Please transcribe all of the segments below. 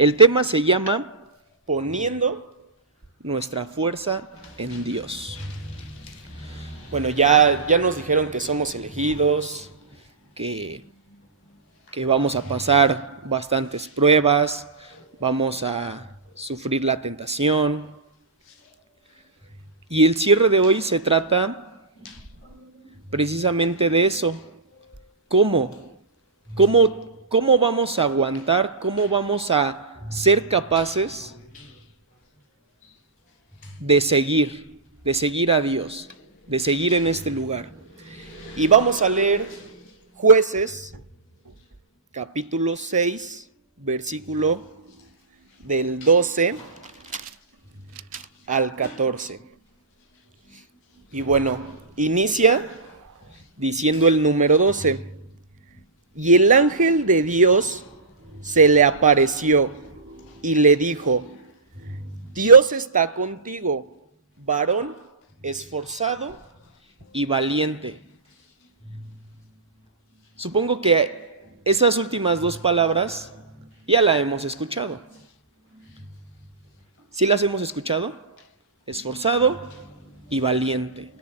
El tema se llama Poniendo nuestra fuerza en Dios. Bueno, ya nos dijeron que somos elegidos, que vamos a pasar bastantes pruebas, vamos a sufrir la tentación. Y el cierre de hoy se trata precisamente de eso. ¿Cómo vamos a aguantar? ¿Cómo vamos a ser capaces de seguir a Dios, de seguir en este lugar? Y vamos a leer Jueces, capítulo 6, versículo del 12 al 14. Y bueno, inicia diciendo el número 12. Y el ángel de Dios se le apareció y le dijo: Dios está contigo, varón esforzado y valiente. Supongo que esas últimas dos palabras ya las hemos escuchado. ¿Sí las hemos escuchado? Esforzado y valiente.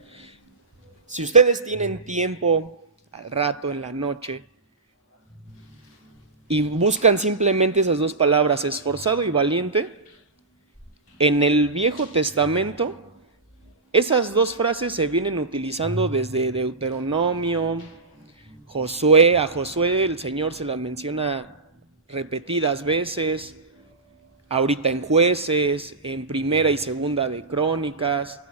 Si ustedes tienen tiempo al rato, en la noche, y buscan simplemente esas dos palabras, esforzado y valiente, en el Viejo Testamento esas dos frases se vienen utilizando desde Deuteronomio, Josué. A Josué el Señor se la menciona repetidas veces, ahorita en Jueces, en Primera y Segunda de Crónicas,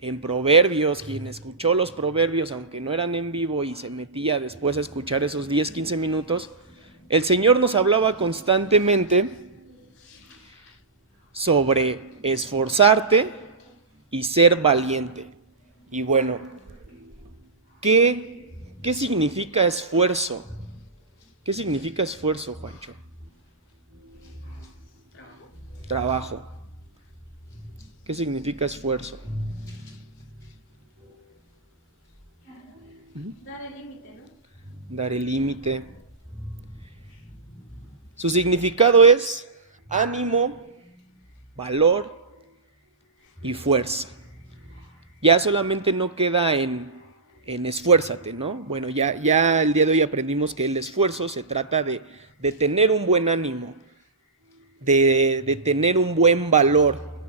en Proverbios. Quien escuchó los Proverbios, aunque no eran en vivo y se metía después a escuchar esos 10-15 minutos, el Señor nos hablaba constantemente sobre esforzarte y ser valiente. Y bueno, ¿qué significa esfuerzo? ¿Qué significa esfuerzo, Juancho? Trabajo. ¿Qué significa esfuerzo? Dar el límite, ¿no? Dar el límite. Su significado es ánimo, valor y fuerza. Ya solamente no queda en esfuérzate, ¿no? Bueno, ya el día de hoy aprendimos que el esfuerzo se trata de tener un buen ánimo, de tener un buen valor,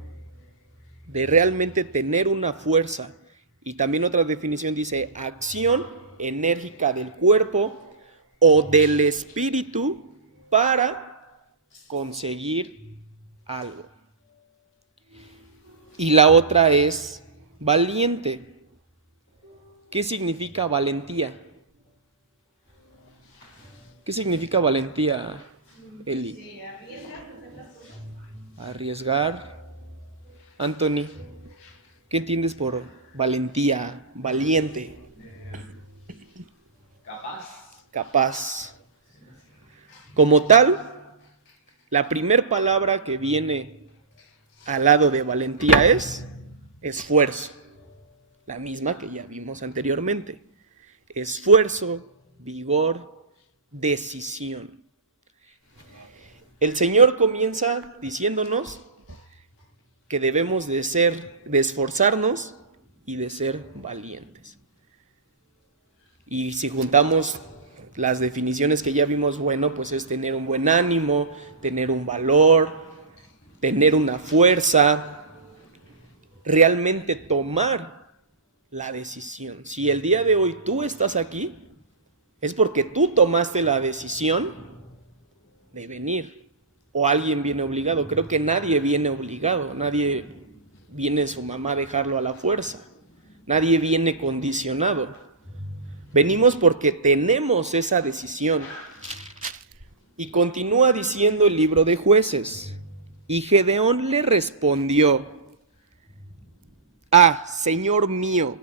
de realmente tener una fuerza. Y también otra definición dice acción enérgica del cuerpo o del espíritu para conseguir algo. Y la otra es valiente. ¿Qué significa valentía? ¿Qué significa valentía, Eli? Sí, arriesgar, hacer las cosas. Arriesgar. Anthony, ¿qué entiendes por valentía, valiente? Capaz. Como tal, la primer palabra que viene al lado de valentía es esfuerzo, la misma que ya vimos anteriormente. Esfuerzo, vigor, decisión. El Señor comienza diciéndonos que debemos de esforzarnos y de ser valientes. Y si juntamos las definiciones que ya vimos, bueno, pues es tener un buen ánimo, tener un valor, tener una fuerza, realmente tomar la decisión. Si el día de hoy tú estás aquí, es porque tú tomaste la decisión de venir, o alguien viene obligado. Creo que nadie viene obligado, nadie viene su mamá a dejarlo a la fuerza, nadie viene condicionado. Venimos porque tenemos esa decisión. Y continúa diciendo el libro de Jueces: y Gedeón le respondió: Señor mío,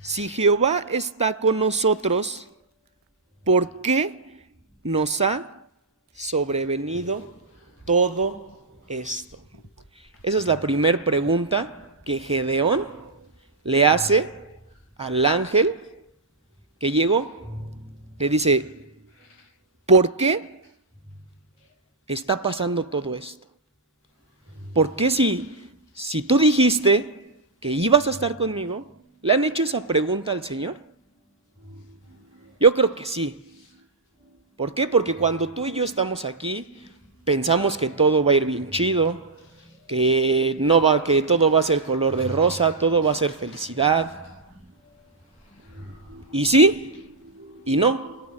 si Jehová está con nosotros, ¿por qué nos ha sobrevenido todo esto? Esa es la primera pregunta que Gedeón le hace al ángel que llegó. Le dice: ¿por qué está pasando todo esto? ¿Por qué si tú dijiste que ibas a estar conmigo, le han hecho esa pregunta al Señor? Yo creo que sí. ¿Por qué? Porque cuando tú y yo estamos aquí, pensamos que todo va a ir bien chido, que todo va a ser color de rosa, todo va a ser felicidad. Y sí, y no.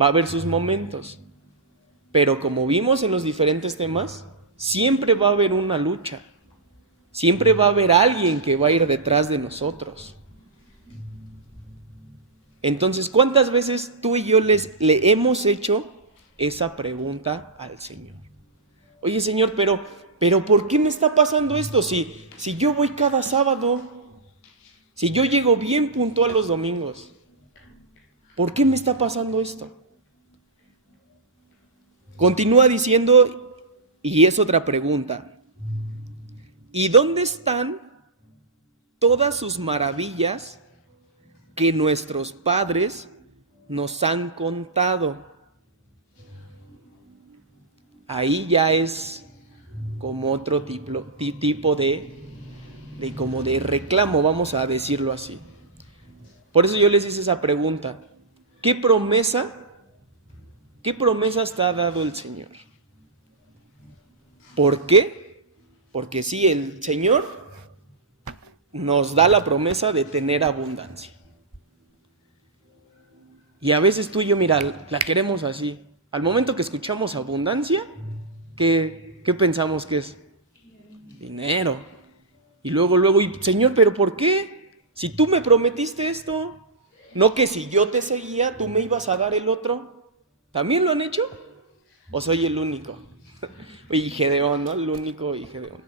Va a haber sus momentos. Pero como vimos en los diferentes temas, siempre va a haber una lucha. Siempre va a haber alguien que va a ir detrás de nosotros. Entonces, ¿cuántas veces tú y yo le hemos hecho esa pregunta al Señor? Oye, Señor, pero ¿por qué me está pasando esto? Si yo voy cada sábado, si yo llego bien puntual los domingos, ¿por qué me está pasando esto? Continúa diciendo, y es otra pregunta, ¿y dónde están todas sus maravillas que nuestros padres nos han contado? Ahí ya es como otro tipo de reclamo, vamos a decirlo así. Por eso yo les hice esa pregunta. ¿Qué promesa te ha dado el Señor? ¿Por qué? Porque sí, el Señor nos da la promesa de tener abundancia. Y a veces tú y yo, mira, la queremos así. Al momento que escuchamos abundancia, ¿qué pensamos que es? Dinero. Y luego, Señor, ¿pero por qué? Si tú me prometiste esto, no que si yo te seguía, tú me ibas a dar el otro. ¿También lo han hecho? ¿O soy el único? Y Gedeón, ¿no? El único y Gedeón.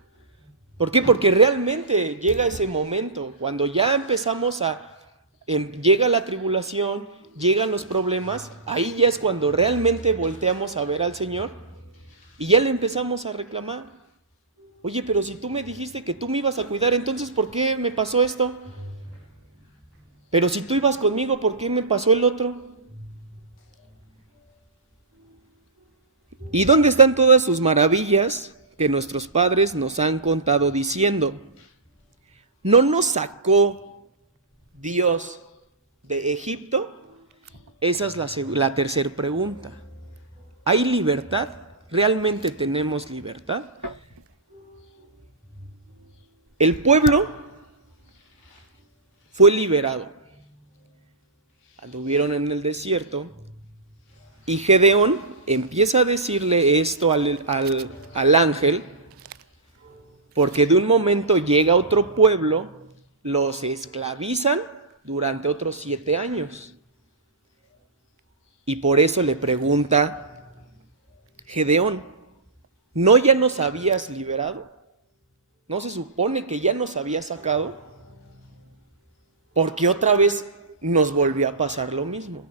¿Por qué? Porque realmente llega ese momento, cuando ya empezamos llega la tribulación, llegan los problemas, ahí ya es cuando realmente volteamos a ver al Señor y ya le empezamos a reclamar. Oye, pero si tú me dijiste que tú me ibas a cuidar, entonces ¿por qué me pasó esto? Pero si tú ibas conmigo, ¿por qué me pasó el otro? ¿Y dónde están todas sus maravillas que nuestros padres nos han contado diciendo? ¿No nos sacó Dios de Egipto? Esa es la tercera pregunta. ¿Hay libertad? ¿Realmente tenemos libertad? El pueblo fue liberado. Anduvieron en el desierto y Gedeón empieza a decirle esto al ángel, porque de un momento llega otro pueblo, los esclavizan durante otros 7 años. Y por eso le pregunta Gedeón, ¿no ya nos habías liberado? ¿No se supone que ya nos habías sacado? Porque otra vez nos volvió a pasar lo mismo.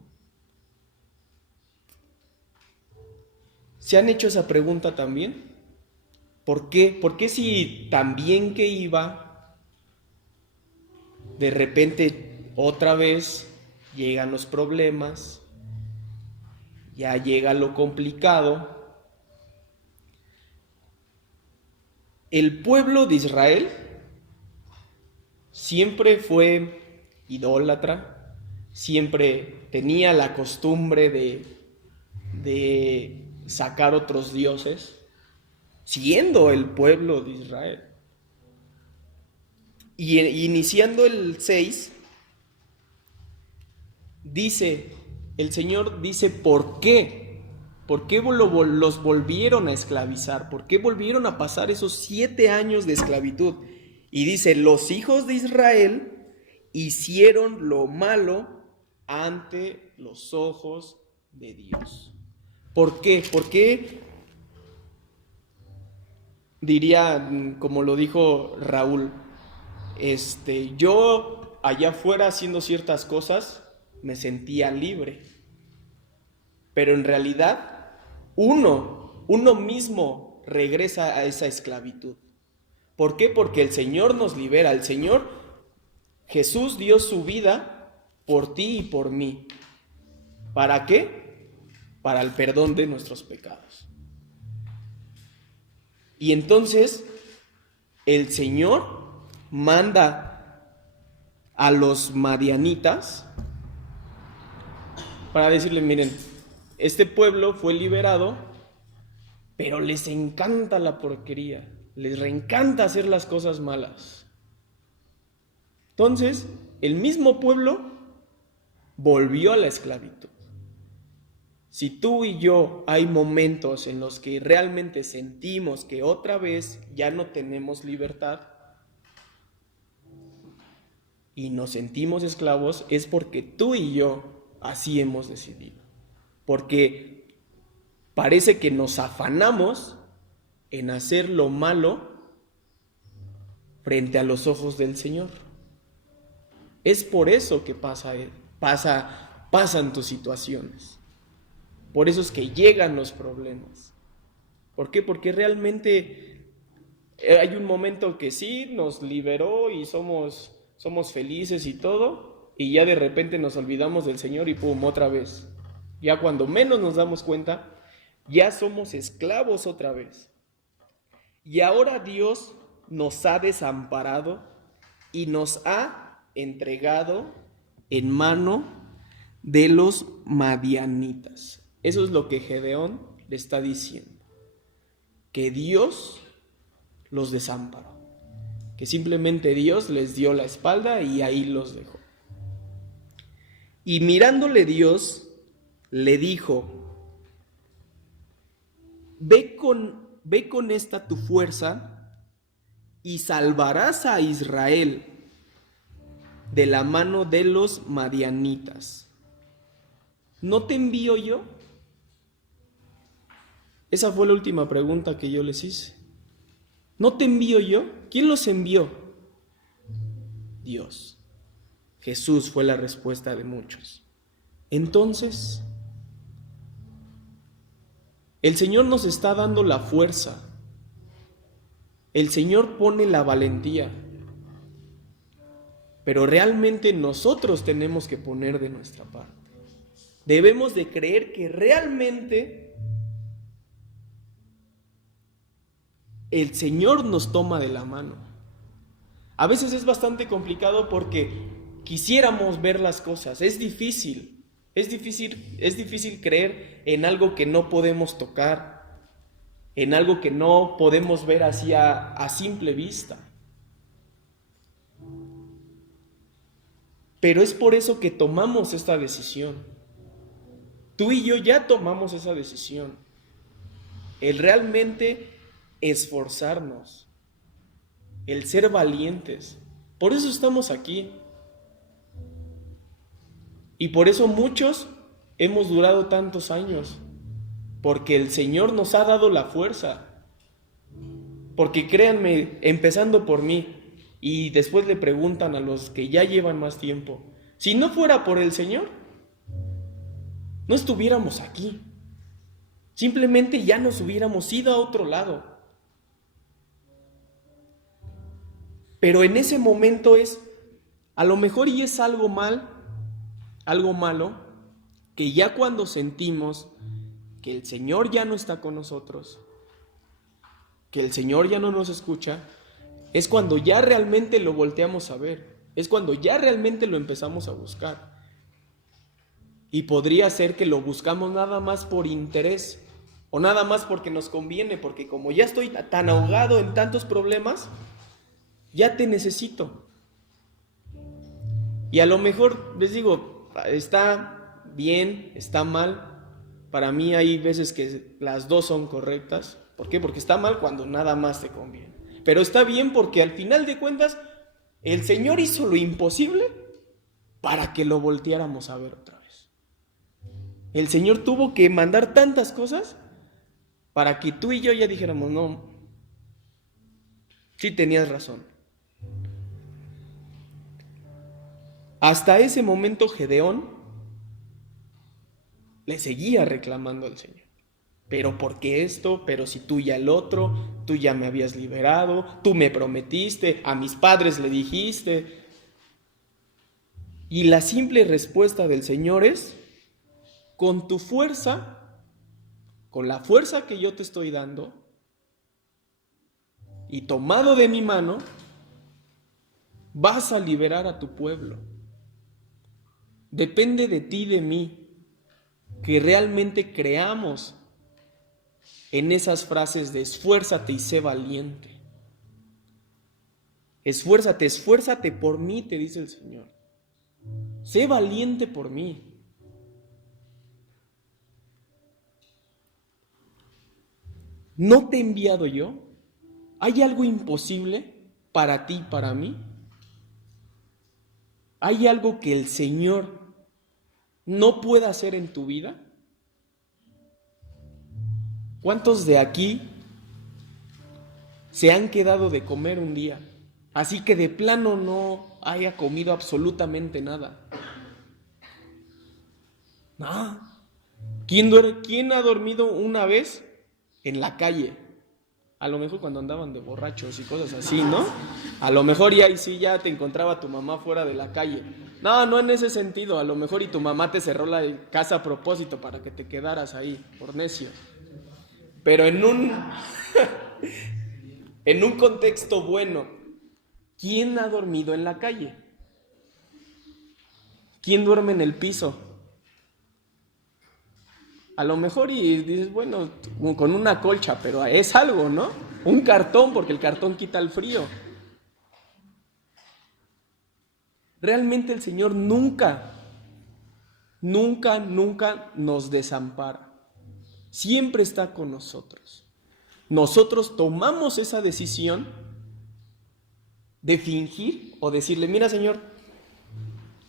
¿Se han hecho esa pregunta también? ¿Por qué? ¿Por qué si tan bien que iba, de repente otra vez llegan los problemas, ya llega lo complicado? El pueblo de Israel siempre fue idólatra, siempre tenía la costumbre de sacar otros dioses, siendo el pueblo de Israel. Y iniciando el 6, el Señor dice, ¿por qué? ¿Por qué los volvieron a esclavizar? ¿Por qué volvieron a pasar esos 7 años de esclavitud? Y dice, los hijos de Israel hicieron lo malo ante los ojos de Dios. ¿Por qué? ¿Por qué? Diría, como lo dijo Raúl, yo allá afuera haciendo ciertas cosas me sentía libre, pero en realidad uno mismo regresa a esa esclavitud. ¿Por qué? Porque el Señor nos libera. El Señor, Jesús dio su vida por ti y por mí. ¿Para qué? Para el perdón de nuestros pecados. Y entonces el Señor manda a los madianitas para decirle, miren, este pueblo fue liberado, pero les encanta la porquería, les reencanta hacer las cosas malas. Entonces, el mismo pueblo volvió a la esclavitud. Si tú y yo hay momentos en los que realmente sentimos que otra vez ya no tenemos libertad y nos sentimos esclavos, es porque tú y yo así hemos decidido. Porque parece que nos afanamos en hacer lo malo frente a los ojos del Señor. Es por eso que pasan tus situaciones. Por eso es que llegan los problemas. ¿Por qué? Porque realmente hay un momento que sí nos liberó y somos felices y todo, y ya de repente nos olvidamos del Señor y pum, otra vez. Ya cuando menos nos damos cuenta, ya somos esclavos otra vez. Y ahora Dios nos ha desamparado y nos ha entregado en mano de los madianitas. Eso es lo que Gedeón le está diciendo, que Dios los desamparó, que simplemente Dios les dio la espalda y ahí los dejó. Y mirándole Dios, le dijo, ve con esta tu fuerza y salvarás a Israel de la mano de los madianitas. ¿No te envío yo? Esa fue la última pregunta que yo les hice. ¿No te envío yo? ¿Quién los envió? Dios. Jesús fue la respuesta de muchos. Entonces, el Señor nos está dando la fuerza. El Señor pone la valentía. Pero realmente nosotros tenemos que poner de nuestra parte. Debemos de creer que realmente el Señor nos toma de la mano. A veces es bastante complicado porque quisiéramos ver las cosas. Es difícil creer en algo que no podemos tocar, en algo que no podemos ver así a simple vista. Pero es por eso que tomamos esta decisión. Tú y yo ya tomamos esa decisión. El realmente esforzarnos, el ser valientes. Por eso estamos aquí. Y por eso muchos hemos durado tantos años, porque el Señor nos ha dado la fuerza. Porque créanme, empezando por mí, y después le preguntan a los que ya llevan más tiempo, si no fuera por el Señor, no estuviéramos aquí. Simplemente ya nos hubiéramos ido a otro lado. Pero en ese momento a lo mejor y es algo malo, que ya cuando sentimos que el Señor ya no está con nosotros, que el Señor ya no nos escucha, es cuando ya realmente lo volteamos a ver, es cuando ya realmente lo empezamos a buscar. Y podría ser que lo buscamos nada más por interés, o nada más porque nos conviene, porque como ya estoy tan ahogado en tantos problemas, ya te necesito. Y a lo mejor les digo, está bien, está mal. Para mí hay veces que las dos son correctas. ¿Por qué? Porque está mal cuando nada más te conviene. Pero está bien porque al final de cuentas el Señor hizo lo imposible para que lo volteáramos a ver otra vez. El Señor tuvo que mandar tantas cosas para que tú y yo ya dijéramos, no, sí tenías razón. Hasta ese momento Gedeón le seguía reclamando al Señor. Pero ¿por qué esto? Pero si tú ya el otro, tú ya me habías liberado, tú me prometiste, a mis padres le dijiste. Y la simple respuesta del Señor es, con tu fuerza, con la fuerza que yo te estoy dando, y tomado de mi mano, vas a liberar a tu pueblo. Depende de ti y de mí que realmente creamos en esas frases de esfuérzate y sé valiente. Esfuérzate, esfuérzate por mí, te dice el Señor. Sé valiente por mí. ¿No te he enviado yo? ¿Hay algo imposible para ti y para mí? ¿Hay algo que el Señor no pueda hacer en tu vida? ¿Cuántos de aquí se han quedado de comer un día? Así que de plano no haya comido absolutamente nada. No. ¿Quién ha dormido una vez en la calle? A lo mejor cuando andaban de borrachos y cosas así, ¿no? A lo mejor y ahí sí ya te encontraba tu mamá fuera de la calle. No en ese sentido. A lo mejor y tu mamá te cerró la casa a propósito para que te quedaras ahí, por necio. Pero en un contexto bueno, ¿quién ha dormido en la calle? ¿Quién duerme en el piso? A lo mejor y dices, bueno, con una colcha, pero es algo, ¿no? Un cartón, porque el cartón quita el frío. Realmente el Señor nunca nos desampara. Siempre está con nosotros. Nosotros tomamos esa decisión de fingir o decirle, mira Señor,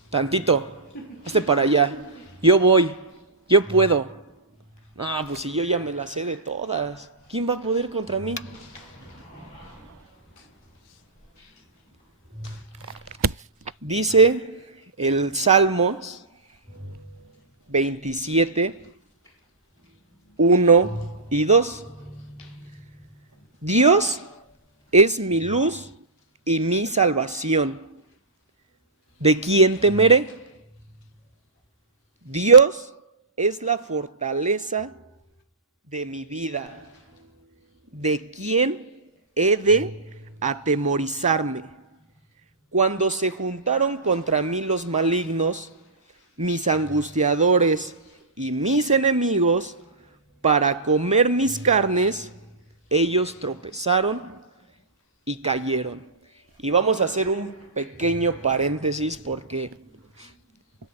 tantito, hazte para allá, yo voy, yo puedo. Pues si yo ya me la sé de todas, ¿quién va a poder contra mí? Dice el Salmos 27, 1 y 2. Dios es mi luz y mi salvación. ¿De quién temeré? Dios es la fortaleza de mi vida. ¿De quién he de atemorizarme? Cuando se juntaron contra mí los malignos, mis angustiadores y mis enemigos, para comer mis carnes, ellos tropezaron y cayeron. Y vamos a hacer un pequeño paréntesis porque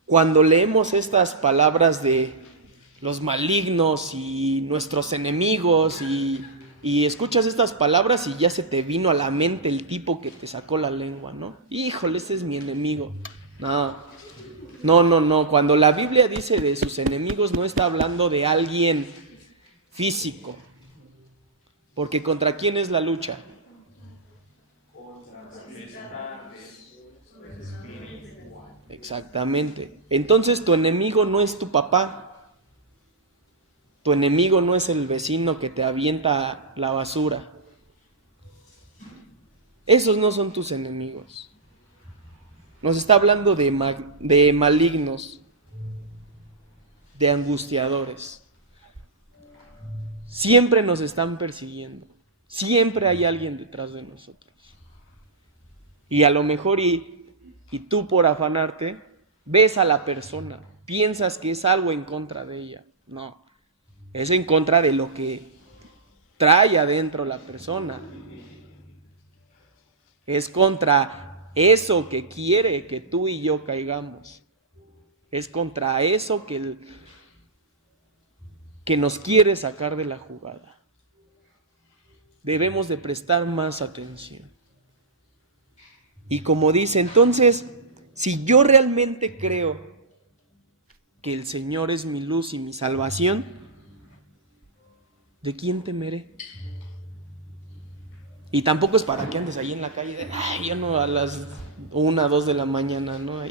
cuando leemos estas palabras de los malignos y nuestros enemigos y escuchas estas palabras y ya se te vino a la mente el tipo que te sacó la lengua, ¿no? Híjole, ese es mi enemigo. No. Cuando la Biblia dice de sus enemigos no está hablando de alguien físico. Porque ¿contra quién es la lucha? Exactamente. Entonces tu enemigo no es tu papá. Tu enemigo no es el vecino que te avienta la basura. Esos no son tus enemigos. Nos está hablando de malignos, de angustiadores. Siempre nos están persiguiendo. Siempre hay alguien detrás de nosotros. Y a lo mejor y tú por afanarte ves a la persona, piensas que es algo en contra de ella. No, es en contra de lo que trae adentro la persona. Es contra eso que quiere que tú y yo caigamos. Es contra eso que nos quiere sacar de la jugada. Debemos de prestar más atención. Y como dice, entonces, si yo realmente creo que el Señor es mi luz y mi salvación, ¿de quién temeré? Y tampoco es para que andes ahí en la calle de, yo no a las 1, 2 de la mañana, ¿no?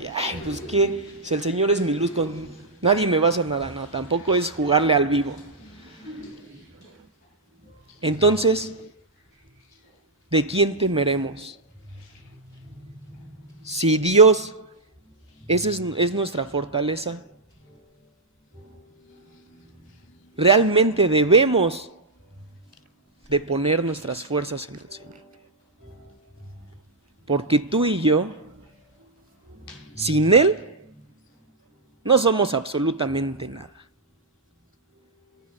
Pues qué, si el Señor es mi luz, nadie me va a hacer nada, no, tampoco es jugarle al vivo. Entonces, ¿de quién temeremos? Si Dios es nuestra fortaleza, realmente debemos de poner nuestras fuerzas en el Señor. Porque tú y yo, sin Él, no somos absolutamente nada.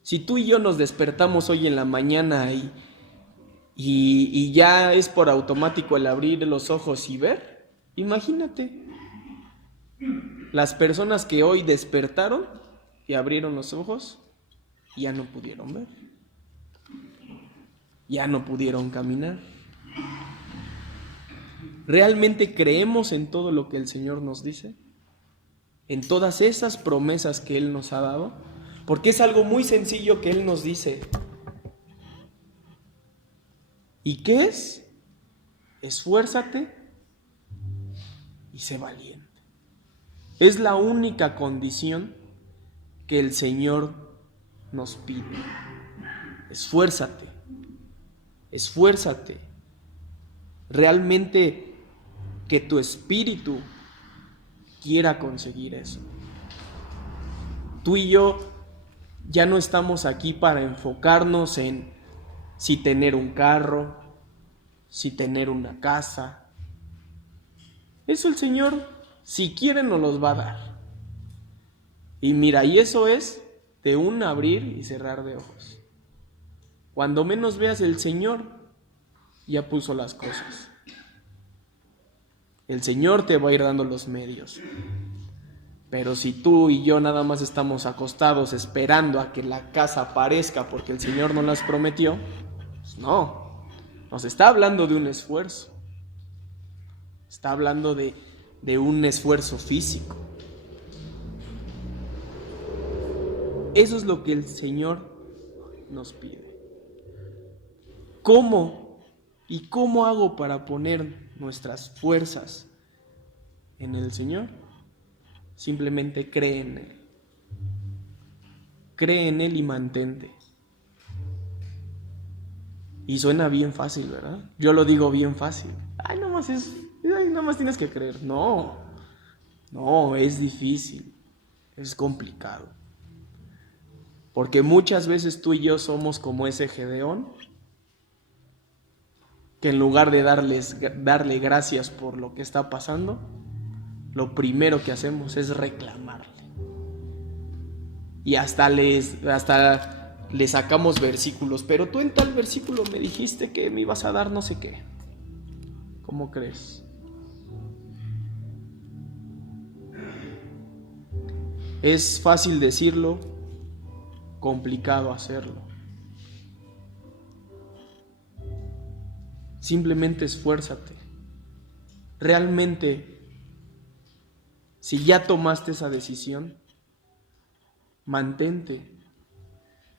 Si tú y yo nos despertamos hoy en la mañana y ya es por automático el abrir los ojos y ver, imagínate, las personas que hoy despertaron y abrieron los ojos, ya no pudieron ver, ya no pudieron caminar. ¿Realmente creemos en todo lo que el Señor nos dice? ¿En todas esas promesas que Él nos ha dado? Porque es algo muy sencillo que Él nos dice. ¿Y qué es? Esfuérzate y sé valiente. Es la única condición que el Señor nos pide. Esfuérzate, esfuérzate. Realmente que tu espíritu quiera conseguir eso. Tú y yo ya no estamos aquí para enfocarnos en si tener un carro, si tener una casa. Eso el Señor, si quiere, nos los va a dar. Y mira, y eso es de un abrir y cerrar de ojos. Cuando menos veas, el Señor ya puso las cosas. El Señor te va a ir dando los medios. Pero si tú y yo nada más estamos acostados esperando a que la casa aparezca porque el Señor nos las prometió, pues no, nos está hablando de un esfuerzo. Está hablando de un esfuerzo físico. Eso es lo que el Señor nos pide. ¿Cómo? ¿Y cómo hago para poner nuestras fuerzas en el Señor? Simplemente cree en Él. Cree en Él y mantente. Y suena bien fácil, ¿verdad? Yo lo digo bien fácil. Nada más tienes que creer. No, es difícil, es complicado. Porque muchas veces tú y yo somos como ese Gedeón, que en lugar de darle gracias por lo que está pasando, lo primero que hacemos es reclamarle. Y hasta le sacamos versículos. Pero tú en tal versículo me dijiste que me ibas a dar no sé qué. ¿Cómo crees? Es fácil decirlo, complicado hacerlo. Simplemente esfuérzate. Realmente, si ya tomaste esa decisión, mantente.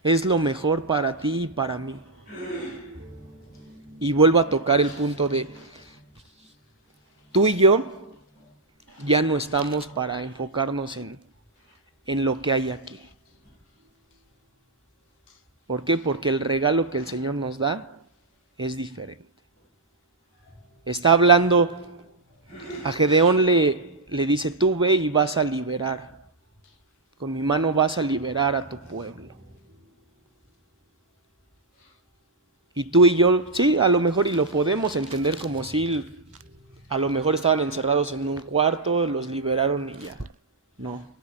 Es lo mejor para ti y para mí. Y vuelvo a tocar el punto de tú y yo ya no estamos para enfocarnos en lo que hay aquí. ¿Por qué? Porque el regalo que el Señor nos da es diferente. Está hablando, a Gedeón le dice, tú ve y vas a liberar. Con mi mano vas a liberar a tu pueblo. Y tú y yo, sí, a lo mejor y lo podemos entender como si a lo mejor estaban encerrados en un cuarto, los liberaron y ya. No,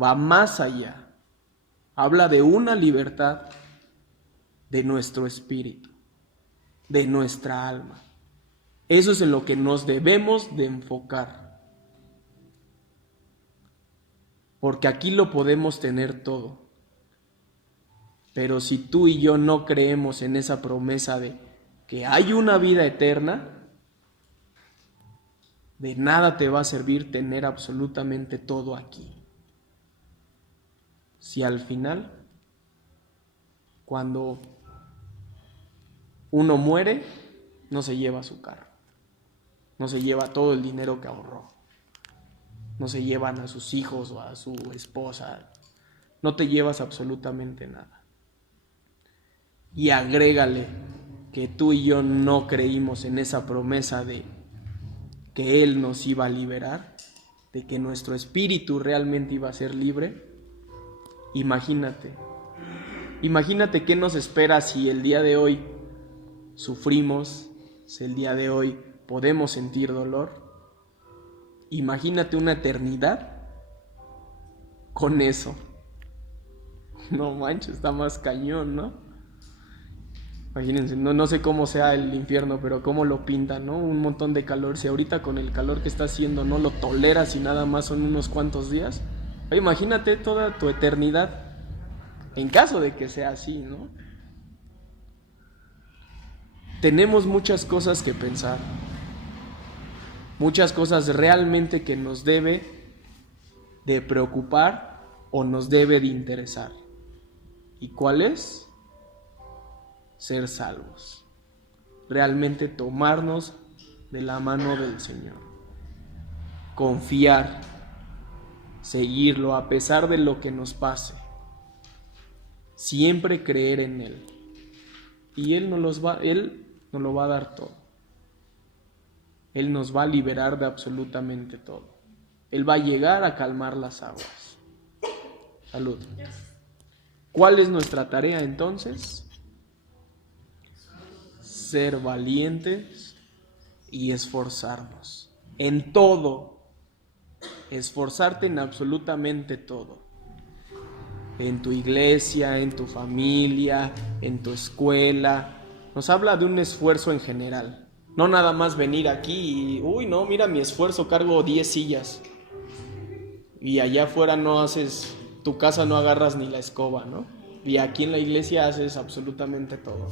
va más allá. Habla de una libertad de nuestro espíritu, de nuestra alma. Eso es en lo que nos debemos de enfocar. Porque aquí lo podemos tener todo. Pero si tú y yo no creemos en esa promesa de que hay una vida eterna, de nada te va a servir tener absolutamente todo aquí. Si al final, cuando uno muere, no se lleva su carro, no se lleva todo el dinero que ahorró, no se llevan a sus hijos o a su esposa, no te llevas absolutamente nada. Y agrégale que tú y yo no creímos en esa promesa de que Él nos iba a liberar, de que nuestro espíritu realmente iba a ser libre. Imagínate qué nos espera si el día de hoy sufrimos, si el día de hoy podemos sentir dolor. Imagínate una eternidad con eso. No manches, está más cañón, ¿no? Imagínense, no sé cómo sea el infierno, pero cómo lo pintan, ¿no? Un montón de calor. Si ahorita con el calor que está haciendo no lo toleras y nada más son unos cuantos días. Oye, imagínate toda tu eternidad, en caso de que sea así, ¿no? Tenemos muchas cosas que pensar, muchas cosas realmente que nos debe de preocupar o nos debe de interesar. ¿Y cuál es? Ser salvos. Realmente tomarnos de la mano del Señor. Confiar. Seguirlo a pesar de lo que nos pase. Siempre creer en Él. Y Él nos lo va a dar todo. Él nos va a liberar de absolutamente todo. Él va a llegar a calmar las aguas. Salud. ¿Cuál es nuestra tarea entonces? Ser valientes y esforzarnos en todo. Esforzarte en absolutamente todo. En tu iglesia, en tu familia, en tu escuela. Nos habla de un esfuerzo en general. No nada más venir aquí y, no, mira mi esfuerzo, cargo 10 sillas. Y allá afuera no haces, tu casa no agarras ni la escoba, ¿no? Y aquí en la iglesia haces absolutamente todo.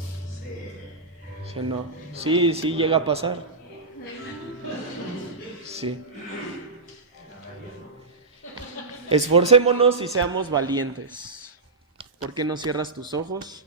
¿Sí o no? Sí, llega a pasar. Sí. Esforcémonos y seamos valientes. ¿Por qué no cierras tus ojos?